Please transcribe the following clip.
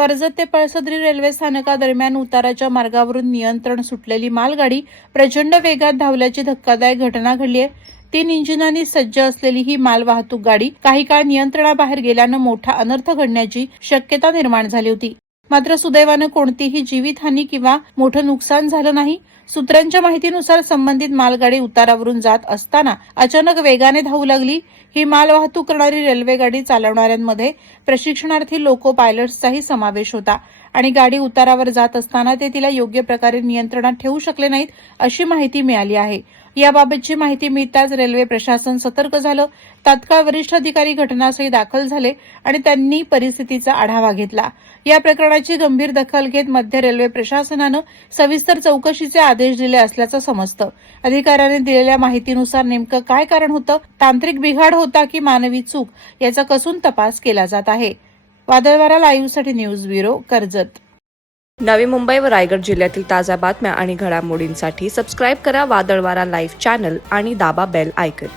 कर्जत ते पळसदरी रेल्वे स्थानकादरम्यान उताराच्या मार्गावरून नियंत्रण सुटलेली मालगाडी प्रचंड वेगात धावल्याची धक्कादायक घटना घडली आहे। 3 इंजिनांनी सज्ज असलेली ही मालवाहतूक गाडी काही काळ नियंत्रणाबाहेर गेल्यानं मोठा अनर्थ घडण्याची शक्यता निर्माण झाली होती। मात्र सुदैवानं कोणतीही जीवितहानी किंवा मोठं नुकसान झालं नाही। सूत्रांच्या माहितीनुसार संबंधित मालगाडी उतारावरून जात असताना अचानक वेगाने धावू लागली। ही मालवाहतूक करणारी रेल्वेगाडी चालवणाऱ्यांमध्ये प्रशिक्षणार्थी लोको पायलट्सचाही समावेश होता आणि गाडी उतारावर जात असताना ते तिला योग्य प्रकारे नियंत्रणात ठेवू शकले नाहीत अशी माहिती मिळाली आहे। याबाबतची माहिती मिळताच रेल्वे प्रशासन सतर्क झालं। तात्काळ वरिष्ठ अधिकारी घटनास्थळी दाखल झाले आणि त्यांनी परिस्थितीचा आढावा घेतला। या प्रकरणाची गंभीर दखल घेत मध्य रेल्वे प्रशासनानं सविस्तर चौकशीचे आदेश दिले असल्याचं समजतं। अधिकाऱ्यांनी दिलेल्या माहितीनुसार नेमकं काय कारण होतं, तांत्रिक बिघाड होता की मानवी चूक, याचा कसून तपास केला जात आहे। वादळवारा लाईव्हसाठी न्यूज ब्युरो, कर्जत। नवी मुंबई व रायगड जिल्ह्यातील ताज्या बातम्या आणि घडामोडींसाठी सबस्क्राईब करा वादळवारा लाईव्ह चॅनल आणि दाबा बेल आयकॉन।